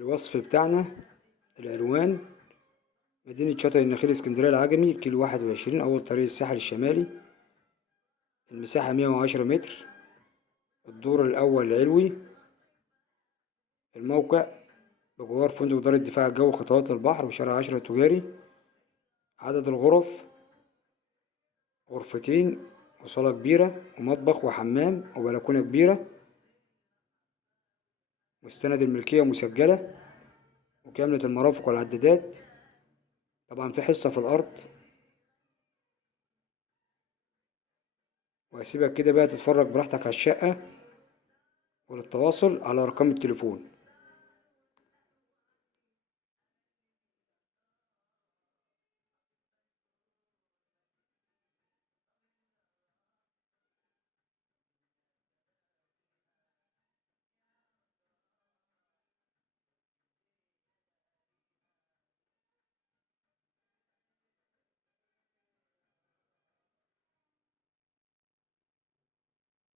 الوصف بتاعنا: العنوان: مدينة شاطئ النخيل، اسكندرية العجمي، كيلو 21، أول طريق الساحل الشمالي. المساحة 110 متر. الدور الأول علوي. الموقع بجوار فندق دار الدفاع الجوي خطوات البحر وشارع 10 التجاري. عدد الغرف: غرفتين وصالة كبيرة ومطبخ وحمام وبلكونة كبيرة. مستند الملكية مسجلة وكاملة المرافق والعدادات. طبعا في حصة في الأرض. وهسيبك كده بقى تتفرج براحتك على الشقة، وللتواصل على أرقام التليفون.